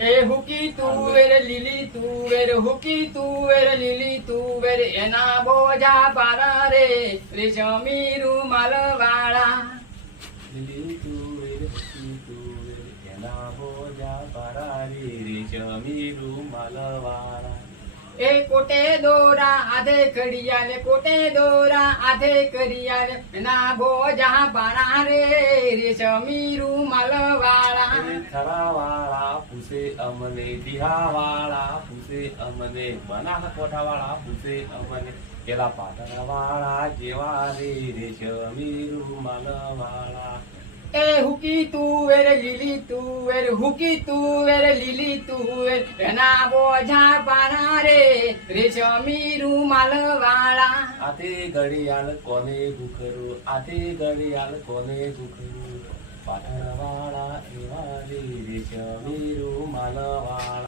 એ હુકી તુવેર લીલી તુવેર હુકી તુવેર લીલી તુવેર એના બોજા પારા રે રેશમી રૂમાલ વાળા લીલી તુવેર હુકી તુવેર એના બોજા પરારી રેશમી રૂમાલ વાળા એ કોટે દોરા આધે કડિયાલે કોટે દોરા આધે કરિયાલે એના બોજા પારા રે રેશમી રૂમાલ વાળા થરાવાળા પૂછે અમને દિહાવાળા પૂછે અમને બનાસકાંઠાવાળા પૂછે અમને પેલા પાટણવાળા જેવા રે રેશમી રૂમાલ વાળા એ હુકી તુવેર લીલી તુવેર હુકી તુવેર લીલી તુવેર એના બોજા પારા રે રેશમી રૂમાલ વાળા આતે ઘડિયાળ કોને ભૂખરું આતે ઘડિયાળ કોને ભૂખરું પાટણવાળા એવા રે રેશમી રૂમાલ વાળા